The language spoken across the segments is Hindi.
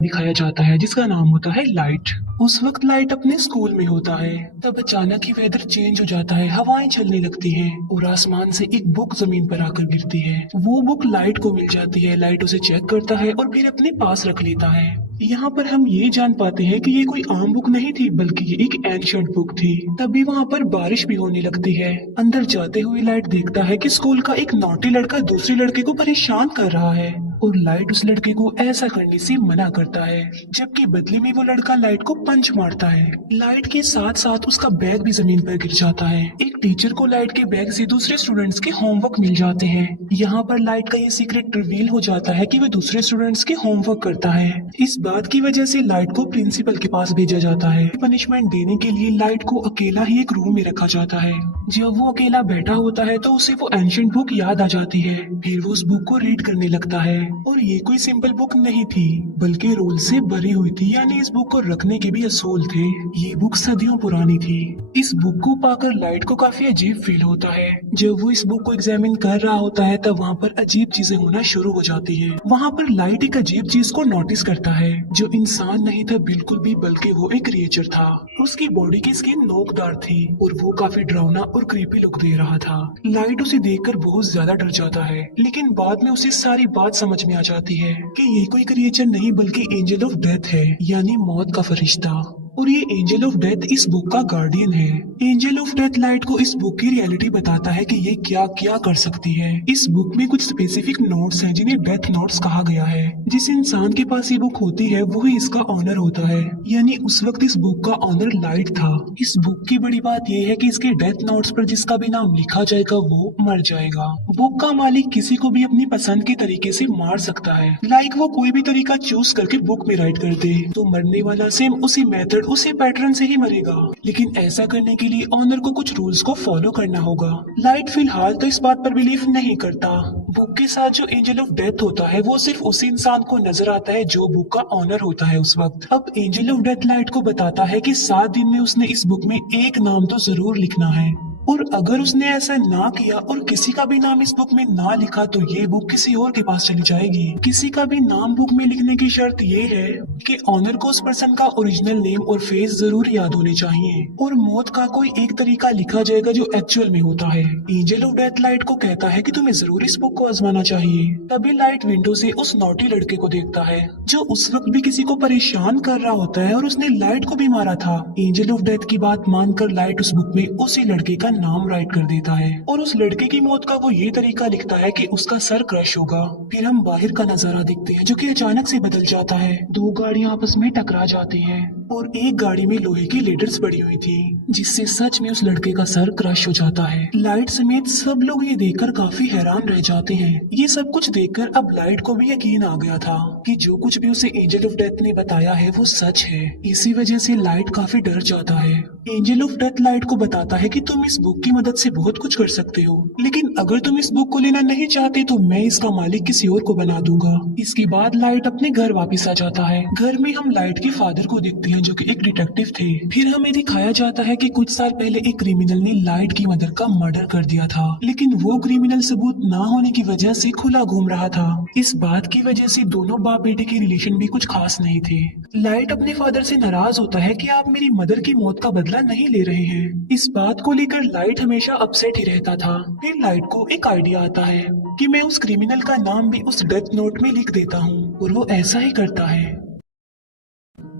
दिखाया जाता है जिसका नाम होता है लाइट। उस वक्त लाइट अपने स्कूल में होता है। तब अचानक ही वेदर चेंज हो जाता है, हवाएं चलने लगती हैं और आसमान से एक बुक जमीन पर आकर गिरती है। वो बुक लाइट को मिल जाती है। लाइट उसे चेक करता है और फिर अपने पास रख लेता है। यहाँ पर हम ये जान पाते हैं कि ये कोई आम बुक नहीं थी, बल्कि ये एक एंशिएंट बुक थी। तभी वहाँ पर बारिश भी होने लगती है। अंदर जाते हुए लाइट देखता है कि स्कूल का एक नॉटी लड़का दूसरे लड़के को परेशान कर रहा है और लाइट उस लड़के को ऐसा करने से मना करता है, जबकि बदले में वो लड़का लाइट को पंच मारता है। लाइट के साथ साथ उसका बैग भी जमीन पर गिर जाता है। एक टीचर को लाइट के बैग से दूसरे स्टूडेंट्स के होमवर्क मिल जाते हैं। यहाँ पर लाइट का ये सीक्रेट रिवील हो जाता है कि वो दूसरे स्टूडेंट्स के होमवर्क करता है। इस बात की वजह से लाइट को प्रिंसिपल के पास भेजा जाता है। पनिशमेंट देने के लिए लाइट को अकेला ही एक रूम में रखा जाता है। जब वो अकेला बैठा होता है तो उसे वो एंशिएंट बुक याद आ जाती है। फिर वो उस बुक को रीड करने लगता है और ये कोई सिंपल बुक नहीं थी, बल्कि रूल से भरी हुई थी। यानी इस बुक को रखने के भी असूल थे। ये बुक सदियों पुरानी थी। इस बुक को पाकर लाइट को काफी अजीब फील होता है। जब वो इस बुक को एग्जामिन कर रहा होता है तब वहाँ पर अजीब चीजें होना शुरू हो जाती है। वहाँ पर लाइट एक अजीब चीज को नोटिस करता है, जो इंसान नहीं था बिल्कुल भी, बल्कि वो एक क्रिएचर था। उसकी बॉडी की स्किन नोकदार थी और वो काफी डरावना और क्रीपी लुक दे रहा था। लाइट उसे देखकर बहुत ज्यादा डर जाता है, लेकिन बाद में उसे सारी बात समझ में आ जाती है कि ये कोई क्रिएचर नहीं बल्कि एंजल ऑफ डेथ है, यानी मौत का फरिश्ता। और ये एंजल ऑफ डेथ इस बुक का गार्डियन है। एंजल ऑफ डेथ लाइट को इस बुक की रियलिटी बताता है कि ये क्या क्या कर सकती है। इस बुक में कुछ स्पेसिफिक नोट्स हैं जिन्हें डेथ नोट्स कहा गया है। जिस इंसान के पास ये बुक होती है वही इसका ऑनर होता है। यानी उस वक्त इस बुक का ऑनर लाइट था। इस बुक की बड़ी बात यह है कि इसके डेथ नोट्स पर जिसका भी नाम लिखा जाएगा वो मर जाएगा। बुक का मालिक किसी को भी अपनी पसंद के तरीके से मार सकता है। लाइक वो कोई भी तरीका चूज करके बुक में राइट कर दे तो मरने वाला सेम उसी मेथड उसी पैटर्न से ही मरेगा। लेकिन ऐसा करने के लिए ऑनर को कुछ रूल्स को फॉलो करना होगा। लाइट फिलहाल तो इस बात पर बिलीव नहीं करता। बुक के साथ जो एंजल ऑफ डेथ होता है वो सिर्फ उसी इंसान को नजर आता है जो बुक का ऑनर होता है उस वक्त। अब एंजल ऑफ डेथ लाइट को बताता है कि 7 दिन में उसने इस बुक में एक नाम तो जरूर लिखना है, और अगर उसने ऐसा ना किया और किसी का भी नाम इस बुक में ना लिखा तो ये बुक किसी और के पास चली जाएगी। किसी का भी नाम बुक में लिखने की शर्त ये है कि ऑनर को उस पर्सन का ओरिजिनल नेम और फेस जरूर याद होने चाहिए, और मौत का कोई एक तरीका लिखा जाएगा जो एक्चुअल में होता है। एंजल ऑफ डेथ लाइट को कहता है कि तुम्हें जरूर इस बुक को आजमाना चाहिए। तभी लाइट विंडो से उस नॉटी लड़के को देखता है जो उस वक्त भी किसी को परेशान कर रहा होता है और उसने लाइट को भी मारा था। एंजल ऑफ डेथ की बात मानकर लाइट उस बुक में उसी लड़के का नाम राइट कर देता है और उस लड़के की मौत का वो ये तरीका लिखता है कि उसका सर क्रश होगा। फिर हम बाहर का नजारा देखते हैं जो कि अचानक से बदल जाता है। 2 गाड़ियां आपस में टकरा जाती हैं और एक गाड़ी में लोहे की लेडर्स पड़ी हुई थी, जिससे सच में उस लड़के का सर क्रश हो जाता है। लाइट समेत सब लोग ये देखकर काफी हैरान रह जाते हैं। ये सब कुछ देखकर अब लाइट को भी यकीन आ गया था कि जो कुछ भी उसे एंजल ऑफ डेथ ने बताया है वो सच है। इसी वजह से लाइट काफी डर जाता है। एंजल ऑफ डेथ लाइट को बताता है कि तुम इस बुक की मदद से बहुत कुछ कर सकते हो, लेकिन अगर तुम इस बुक को लेना नहीं चाहते तो मैं इसका मालिक किसी और को बना दूंगा। इसके बाद लाइट अपने घर वापस आ जाता है। घर में हम लाइट के फादर को देखते हैं जो कि एक डिटेक्टिव थे। फिर हमें दिखाया जाता है कि कुछ साल पहले एक क्रिमिनल ने लाइट की मदर का मर्डर कर दिया था, लेकिन वो क्रिमिनल सबूत ना होने की वजह से खुला घूम रहा था। इस बात की वजह से दोनों बाप बेटे के रिलेशन भी कुछ खास नहीं थे। लाइट अपने फादर से नाराज होता है कि आप मेरी मदर की मौत का बदला नहीं ले रहे हैं। इस बात को लेकर लाइट हमेशा अपसेट ही रहता था। फिर लाइट को एक आइडिया आता है कि मैं उस क्रिमिनल का नाम भी उस डेथ नोट में लिख देता हूँ, और वो ऐसा ही करता है।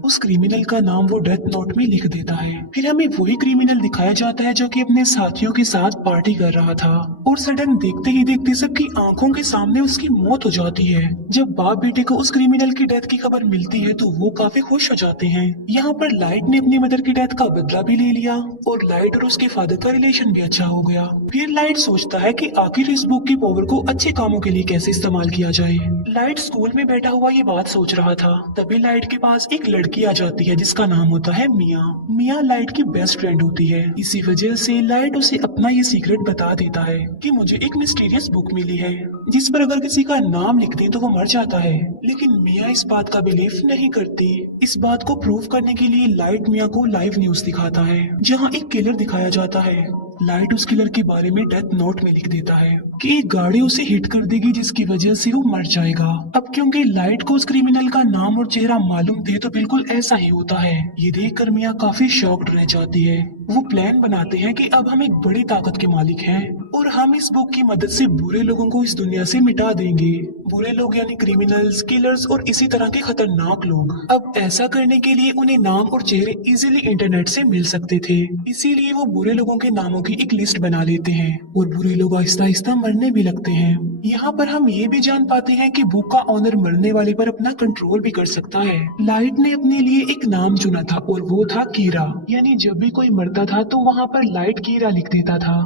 उस क्रिमिनल का नाम वो डेथ नोट में लिख देता है। फिर हमें वही क्रिमिनल दिखाया जाता है जो कि अपने साथियों के साथ पार्टी कर रहा था, और सडन देखते ही देखते सबकी आंखों के सामने उसकी मौत हो जाती है। जब बाप बेटे को उस क्रिमिनल की डेथ की खबर मिलती है तो वो काफी खुश हो जाते हैं। यहाँ पर लाइट ने अपनी मदर की डेथ का बदला भी ले लिया और लाइट और उसके फादर का रिलेशन भी अच्छा हो गया। फिर लाइट सोचता है कि आखिर इस बुक की पावर को अच्छे कामों के लिए कैसे इस्तेमाल किया जाए। लाइट स्कूल में बैठा हुआ ये बात सोच रहा था, तभी लाइट के पास एक लड़की आ जाती है जिसका नाम होता है मिया। मिया लाइट की बेस्ट फ्रेंड होती है। इसी वजह से लाइट उसे अपना ये सीक्रेट बता देता है कि मुझे एक मिस्टीरियस बुक मिली है जिस पर अगर किसी का नाम लिख दे तो वो मर जाता है। लेकिन मिया इस बात का बिलीव नहीं करती। इस बात को प्रूव करने के लिए लाइट मिया को लाइव न्यूज दिखाता है जहाँ एक किलर दिखाया जाता है लाइट उस किलर के बारे में डेथ नोट में लिख देता है कि एक गाड़ी उसे हिट कर देगी जिसकी वजह से वो मर जाएगा। अब क्योंकि लाइट को उस क्रिमिनल का नाम और चेहरा मालूम थे तो बिल्कुल ऐसा ही होता है। ये देखकर मिया काफी शॉक्ड रह जाती है। वो प्लान बनाते हैं कि अब हम एक बड़ी ताकत के मालिक हैं और हम इस बुक की मदद से बुरे लोगों को इस दुनिया से मिटा देंगे। बुरे लोग यानी क्रिमिनल्स, किलर्स और इसी तरह के खतरनाक लोग। अब ऐसा करने के लिए उन्हें नाम और चेहरे इजीली इंटरनेट से मिल सकते थे, इसीलिए वो बुरे लोगों के नामों की एक लिस्ट बना लेते हैं और बुरे लोग आहिस्ता आहिस्ता मरने भी लगते हैं। यहाँ पर हम ये भी जान पाते हैं कि बुक का ऑनर मरने वाले पर अपना कंट्रोल भी कर सकता है। लाइट ने अपने लिए एक नाम चुना था और वो था कीरा, यानी जब भी कोई मरता था तो वहाँ पर लाइट कीरा लिख देता था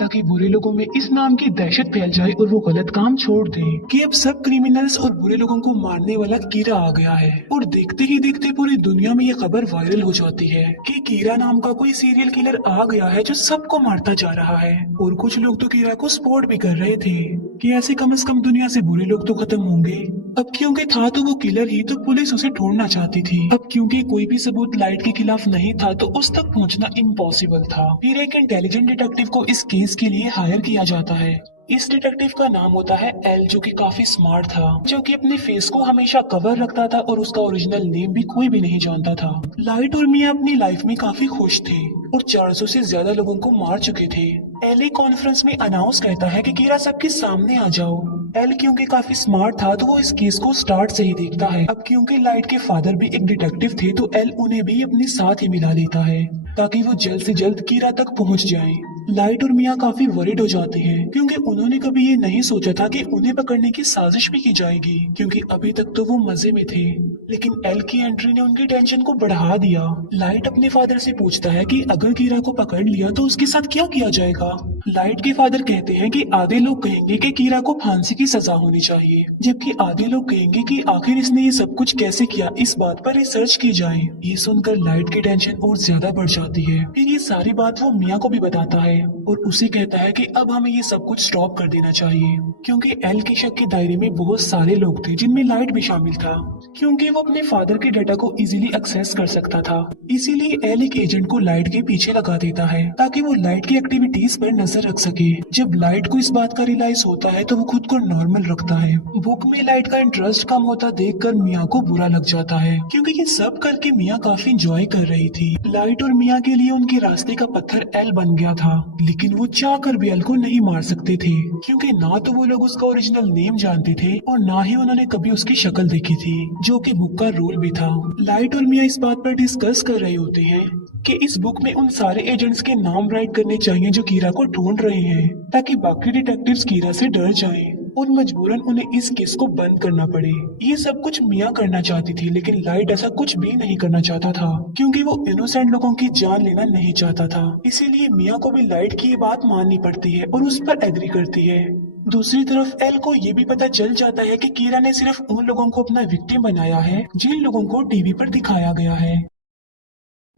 ताकि बुरे लोगों में इस नाम की दहशत फैल जाए और वो गलत काम छोड़ दें कि अब सब क्रिमिनल्स और बुरे लोगों को मारने वाला कीरा आ गया है। और देखते ही देखते पूरी दुनिया में ये खबर वायरल हो जाती है कि कीरा नाम का कोई सीरियल किलर आ गया है जो सबको मारता जा रहा है। और कुछ लोग तो कीरा को सपोर्ट भी कर रहे थे कि ऐसे कम से कम दुनिया से बुरे लोग तो खत्म होंगे। अब क्योंकि था तो वो किलर ही, तो पुलिस उसे ढूंढना चाहती थी। अब क्योंकि कोई भी सबूत लाइट के खिलाफ नहीं था तो उस तक पहुंचना इम्पॉसिबल था। फिर एक इंटेलिजेंट डिटेक्टिव को इस केस के लिए हायर किया जाता है। इस डिटेक्टिव का नाम होता है एल, जो कि काफी स्मार्ट था, जो कि अपने फेस को हमेशा कवर रखता था और उसका ओरिजिनल नेम भी कोई भी नहीं जानता था। लाइट और मिया अपनी लाइफ में काफी खुश थे और 400 से ज्यादा लोगों को मार चुके थे। एल एक कॉन्फ्रेंस में अनाउंस करता है कि कीरा सबके सामने आ जाओ। एल क्योंकि काफी स्मार्ट था तो वो इस केस को स्टार्ट से ही देखता है। अब क्योंकि लाइट के फादर भी एक डिटेक्टिव थे तो एल उन्हें भी अपने साथ ही मिला लेता है ताकि वो जल्द से जल्द कीरा तक पहुंच जाएं। लाइट और मिया काफी वरीड हो जाते हैं क्योंकि उन्होंने कभी ये नहीं सोचा था कि उन्हें पकड़ने की साजिश भी की जाएगी, क्योंकि अभी तक तो वो मजे में थे। लेकिन एल की एंट्री ने उनकी टेंशन को बढ़ा दिया। लाइट अपने फादर से पूछता है कि अगर कीरा को पकड़ लिया तो उसके साथ क्या किया जाएगा। लाइट के फादर कहते हैं कि आधे लोग कहेंगे कि कीरा को फांसी की सजा होनी चाहिए, जबकि आधे लोग कहेंगे कि आखिर इसने ये सब कुछ कैसे किया, इस बात पर रिसर्च की जाए। ये सुनकर लाइट की टेंशन और ज्यादा बढ़ जाती है। फिर ये सारी बात वो मिया को भी बताता है और उसे कहता है कि अब हमें ये सब कुछ स्टॉप कर देना चाहिए, क्योंकि एल के शक के दायरे में बहुत सारे लोग थे जिनमें लाइट भी शामिल था, क्योंकि वो अपने फादर के डाटा को इजीली एक्सेस कर सकता था। इसीलिए एल एक एजेंट को लाइट के पीछे लगा देता है ताकि वो लाइट की एक्टिविटीज पर नजर रख सके। जब लाइट को इस बात का रियलाइज होता है तो वो खुद को नॉर्मल रखता है। बुक में लाइट का इंटरेस्ट कम होता देखकर मिया को बुरा लग जाता है, क्योंकि ये सब करके मिया काफी इंजॉय कर रही थी। लाइट और मिया के लिए उनके रास्ते का पत्थर एल बन गया था, लेकिन वो चाह कर भी एल को नहीं मार सकते थे, क्योंकि ना तो वो लोग उसका ओरिजिनल नेम जानते थे और ना ही उन्होंने कभी उसकी शक्ल देखी थी, जो कि बुक का रूल भी था। लाइट और मिया इस बात पर डिस्कस कर रहे होते हैं कि इस बुक में उन सारे एजेंट्स के नाम राइट करने चाहिए जो कीरा को ढूंढ रहे हैं, ताकि बाकी डिटेक्टिव्स कीरा से डर जाएं और मजबूरन उन्हें इस केस को बंद करना पड़े। ये सब कुछ मिया करना चाहती थी, लेकिन लाइट ऐसा कुछ भी नहीं करना चाहता था, क्योंकि वो इनोसेंट लोगों की जान लेना नहीं चाहता था। इसीलिए मिया को भी लाइट की ये बात माननी पड़ती है और उस पर एग्री करती है। दूसरी तरफ एल को ये भी पता चल जाता है कि कीरा ने सिर्फ उन लोगों को अपना विक्टिम बनाया है जिन लोगों को टीवी पर दिखाया गया है,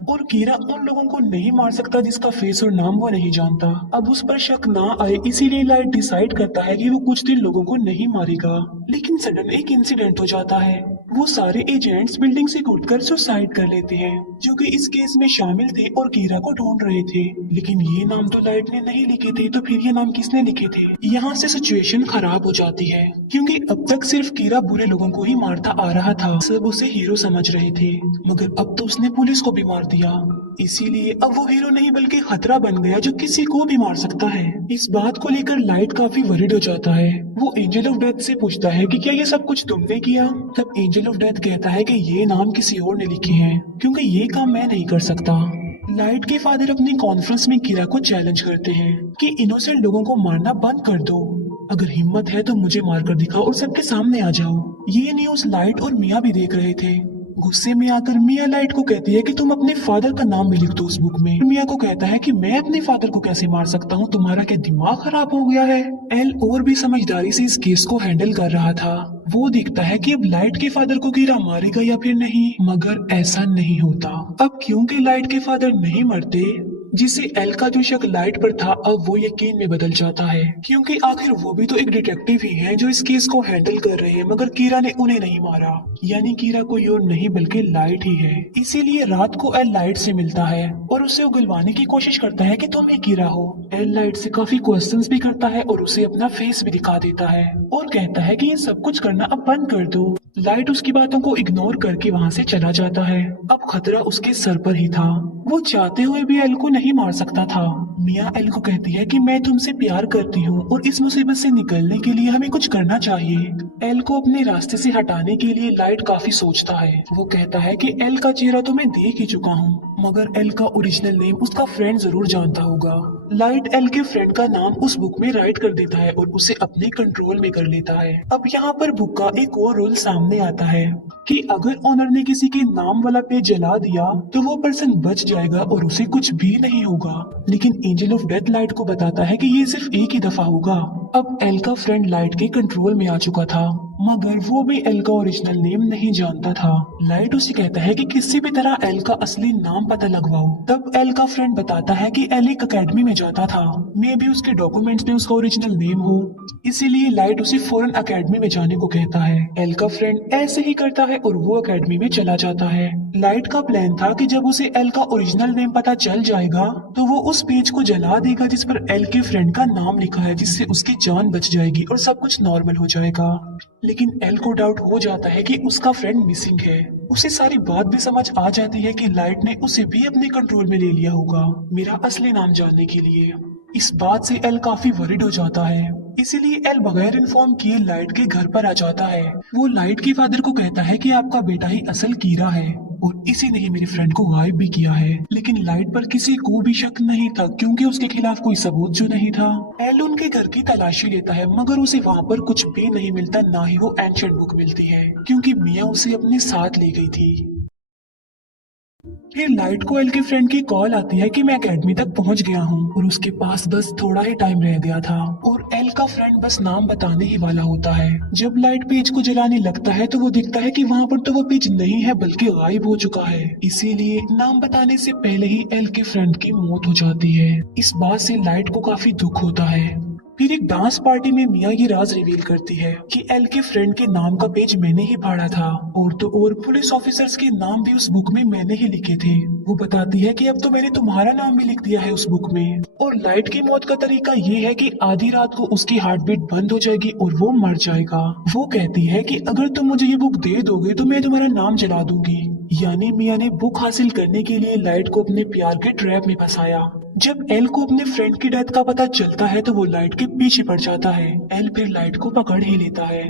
और कीरा उन लोगों को नहीं मार सकता जिसका फेस और नाम वो नहीं जानता। अब उस पर शक ना आए इसीलिए लाइट डिसाइड करता है कि वो कुछ दिन लोगों को नहीं मारेगा। लेकिन सडन एक इंसिडेंट हो जाता है। वो सारे एजेंट्स बिल्डिंग से कूदकर सुसाइड कर लेते हैं, जो कि इस केस में शामिल थे और कीरा को ढूंढ रहे थे। लेकिन ये नाम तो लाइट ने नहीं लिखे थे, तो फिर ये नाम किसने लिखे थे? यहाँ से सिचुएशन खराब हो जाती है, क्योंकि अब तक सिर्फ कीरा बुरे लोगों को ही मारता आ रहा था। सब उसे हीरो समझ रहे थे, मगर अब तो उसने पुलिस को भी मार दिया। इसीलिए अब वो हीरो नहीं बल्कि खतरा बन गया जो किसी को भी मार सकता है। इस बात को लेकर लाइट काफी वरीड हो जाता है। वो एंजल ऑफ डेथ से पूछता है कि क्या ये सब कुछ तुमने किया? तब एंजल ऑफ डेथ कहता है कि ये नाम किसी और ने लिखे हैं, क्योंकि ये काम मैं नहीं कर सकता। लाइट के फादर अपनी कॉन्फ्रेंस में कीरा को चैलेंज करते हैं कि इनोसेंट लोगों को मारना बंद कर दो। अगर हिम्मत है तो मुझे मारकर दिखाओ और सबके सामने आ जाओ। ये न्यूज लाइट और मिया भी देख रहे थे। गुस्से में आकर मिया लाइट को कहती है कि तुम अपने फादर का नाम भी लिख दो उस बुक में। मिया को कहता है कि मैं अपने फादर को कैसे मार सकता हूँ, तुम्हारा क्या दिमाग खराब हो गया है? एल और भी समझदारी से इस केस को हैंडल कर रहा था। वो देखता है कि अब लाइट के फादर को कीरा मारेगा या फिर नहीं, मगर ऐसा नहीं होता। अब क्योंकि लाइट के फादर नहीं मरते, जिससे एल का जो शक लाइट पर था अब वो यकीन में बदल जाता है, क्योंकि आखिर वो भी तो एक डिटेक्टिव ही है जो इस केस को हैंडल कर रहे हैं, मगर कीरा ने उन्हें नहीं मारा। यानी कीरा कोई और नहीं बल्कि लाइट ही है। इसीलिए रात को एल लाइट से मिलता है और उसे उगलवाने की कोशिश करता है कि तुम ही कीरा हो। एल लाइट से काफी क्वेश्चंस भी करता है और उसे अपना फेस भी दिखा देता है और कहता है कि ये सब कुछ करना अब बंद कर दो। लाइट उसकी बातों को इग्नोर करके वहाँ से चला जाता है। अब खतरा उसके सर पर ही था। वो चाहते हुए भी एल को नहीं मार सकता था। मिया एल को कहती है कि मैं तुमसे प्यार करती हूँ और इस मुसीबत से निकलने के लिए हमें कुछ करना चाहिए। एल को अपने रास्ते से हटाने के लिए लाइट काफी सोचता है। वो कहता है कि एल का चेहरा तो मैं देख ही चुका हूँ, मगर एल का ओरिजिनल नेम उसका फ्रेंड जरूर जानता होगा। लाइट एल के फ्रेंड का नाम उस बुक में राइट कर देता है और उसे अपने कंट्रोल में कर लेता है। अब यहाँ पर बुक का एक और रूल सामने आता है कि अगर ऑनर ने किसी के नाम वाला पेज जला दिया तो वो पर्सन बच जाएगा और उसे कुछ भी नहीं होगा। लेकिन एंजल ऑफ डेथ लाइट को बताता है कि ये सिर्फ एक ही दफा होगा। अब एल का फ्रेंड लाइट के कंट्रोल में आ चुका था, मगर वो भी एल का ओरिजिनल नेम नहीं जानता था। लाइट उसे कहता है कि किसी भी तरह एल का असली नाम पता लगवाओ। तब एल का फ्रेंड बताता है कि एल एक अकेडमी में जाता था, मे भी उसके डॉक्यूमेंट्स में उसका ओरिजिनल नेम हो, इसीलिए लाइट उसे फौरन अकेडमी में जाने को कहता है। एल का फ्रेंड ऐसे ही करता है और वो अकेडमी में चला जाता है। लाइट का प्लान था कि जब उसे एल का ओरिजिनल नेम पता चल जाएगा तो वो उस पेज को जला देगा जिस पर एल के फ्रेंड का नाम लिखा है, जिससे उसकी जान बच जाएगी और सब कुछ नॉर्मल हो जाएगा। लेकिन एल को डाउट हो जाता है कि उसका फ्रेंड मिसिंग है। उसे सारी बात भी समझ आ जाती है कि लाइट ने उसे भी अपने कंट्रोल में ले लिया होगा मेरा असली नाम जानने के लिए। इस बात से एल काफी वरिड हो जाता है, इसीलिए एल बगैर इन्फॉर्म किए लाइट के घर पर आ जाता है। वो लाइट के फादर को कहता है कि आपका बेटा ही असल कीड़ा है और इसी ने ही मेरे फ्रेंड को गायब भी किया है। लेकिन लाइट पर किसी को भी शक नहीं था क्योंकि उसके खिलाफ कोई सबूत जो नहीं था। एल उनके घर की तलाशी लेता है, मगर उसे वहाँ पर कुछ भी नहीं मिलता, ना ही वो एंशिएंट बुक मिलती है क्योंकि मिया उसे अपने साथ ले गई थी। फिर लाइट को एल के फ्रेंड की कॉल आती है कि मैं एकेडमी तक पहुंच गया हूं और उसके पास बस थोड़ा ही टाइम रह गया था और एल का फ्रेंड बस नाम बताने ही वाला होता है। जब लाइट पेज को जलाने लगता है तो वो दिखता है कि वहाँ पर तो वो पेज नहीं है बल्कि गायब हो चुका है। इसीलिए नाम बताने से पहले ही एल के फ्रेंड की मौत हो जाती है। इस बात से लाइट को काफी दुख होता है। फिर एक डांस पार्टी में मिया ये राज रिवील करती है कि एल के फ्रेंड के नाम का पेज मैंने ही फाड़ा था और तो और पुलिस ऑफिसर्स के नाम भी उस बुक में मैंने ही लिखे थे। वो बताती है कि अब तो मैंने तुम्हारा नाम भी लिख दिया है उस बुक में। और लाइट की मौत का तरीका ये है कि आधी रात को उसकी हार्ट बीट बंद हो जाएगी और वो मर जाएगा। वो कहती है कि अगर तुम मुझे ये बुक दे दोगे तो मैं तुम्हारा नाम जला दूंगी। यानी मिया ने बुक हासिल करने के लिए लाइट को अपने प्यार के ट्रैप में फंसाया। जब एल को अपने फ्रेंड की डेथ का पता चलता है तो वो लाइट के पीछे पड़ जाता है। एल फिर लाइट को पकड़ ही लेता है,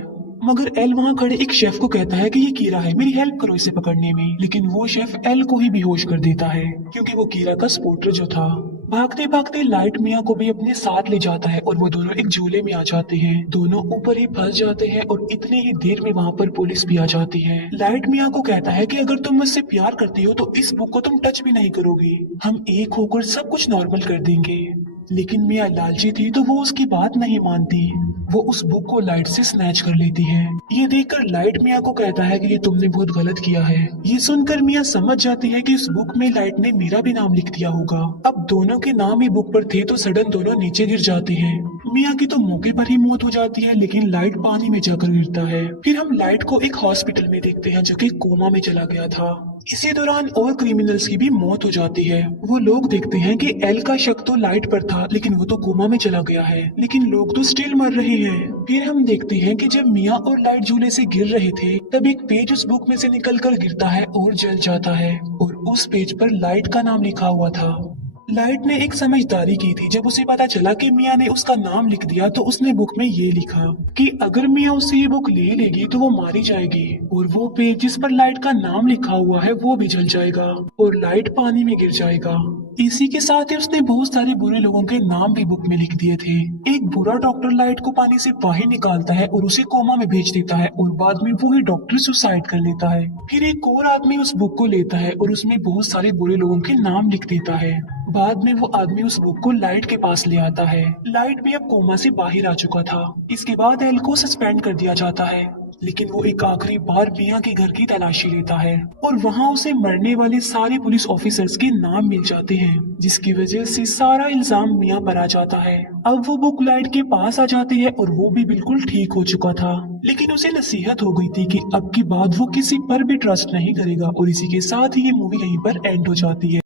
मगर एल वहाँ खड़े एक शेफ को कहता है कि ये कीड़ा है, मेरी हेल्प करो इसे पकड़ने में। लेकिन वो शेफ एल को ही बेहोश कर देता है क्योंकि वो कीड़ा का स्पॉटर जो था। भागते भागते लाइट मिया को भी अपने साथ ले जाता है और वो दोनों एक झूले में आ जाते हैं। दोनों ऊपर ही फंस जाते हैं और इतने ही देर में वहाँ पर पुलिस भी आ जाती है। लाइट मिया को कहता है कि अगर तुम मुझसे प्यार करती हो तो इस बुक को तुम टच भी नहीं करोगी, हम एक होकर सब कुछ नॉर्मल कर देंगे। लेकिन मिया लालची थी तो वो उसकी बात नहीं मानती। वो उस बुक को लाइट से स्नैच कर लेती है। ये देखकर लाइट मिया को कहता है कि ये तुमने बहुत गलत किया है। ये सुनकर मिया समझ जाती है कि उस बुक में लाइट ने मेरा भी नाम लिख दिया होगा। अब दोनों के नाम ही बुक पर थे तो सडन दोनों नीचे गिर जाते हैं। मिया की तो मौके पर ही मौत हो जाती है, लेकिन लाइट पानी में जाकर गिरता है। फिर हम लाइट को एक हॉस्पिटल में देखते हैं जो कि कोमा में चला गया था। इसी दौरान और क्रिमिनल्स की भी मौत हो जाती है। वो लोग देखते हैं कि एल का शक तो लाइट पर था, लेकिन वो तो कोमा में चला गया है, लेकिन लोग तो स्टिल मर रहे हैं। फिर हम देखते हैं कि जब मिया और लाइट झूले से गिर रहे थे तब एक पेज उस बुक में से निकलकर गिरता है और जल जाता है और उस पेज पर लाइट का नाम लिखा हुआ था। लाइट ने एक समझदारी की थी। जब उसे पता चला कि मिया ने उसका नाम लिख दिया तो उसने बुक में ये लिखा कि अगर मिया उससे ये बुक ले लेगी तो वो मारी जाएगी और वो पेज जिस पर लाइट का नाम लिखा हुआ है वो भी जल जाएगा और लाइट पानी में गिर जाएगा। इसी के साथ ही उसने बहुत सारे बुरे लोगों के नाम भी बुक में लिख दिए थे। एक बुरा डॉक्टर लाइट को पानी से बाहर निकालता है और उसे कोमा में भेज देता है और बाद में वो ही डॉक्टर सुसाइड कर लेता है। फिर एक और आदमी उस बुक को लेता है और उसमें बहुत सारे बुरे लोगों के नाम लिख देता है। बाद में वो आदमी उस बुक को लाइट के पास ले आता है। लाइट भी अब कोमा से बाहर आ चुका था। इसके बाद एल को सस्पेंड कर दिया जाता है, लेकिन वो एक आखिरी बार मिया के घर की तलाशी लेता है और वहाँ उसे मरने वाले सारे पुलिस ऑफिसर्स के नाम मिल जाते हैं, जिसकी वजह से सारा इल्जाम मिया पर आ जाता है। अब वो बुक लाइट के पास आ जाती है और वो भी बिल्कुल ठीक हो चुका था, लेकिन उसे नसीहत हो गई थी कि अब की बात वो किसी पर भी ट्रस्ट नहीं करेगा। और इसी के साथ ही ये मूवी यहीं पर एंड हो जाती है।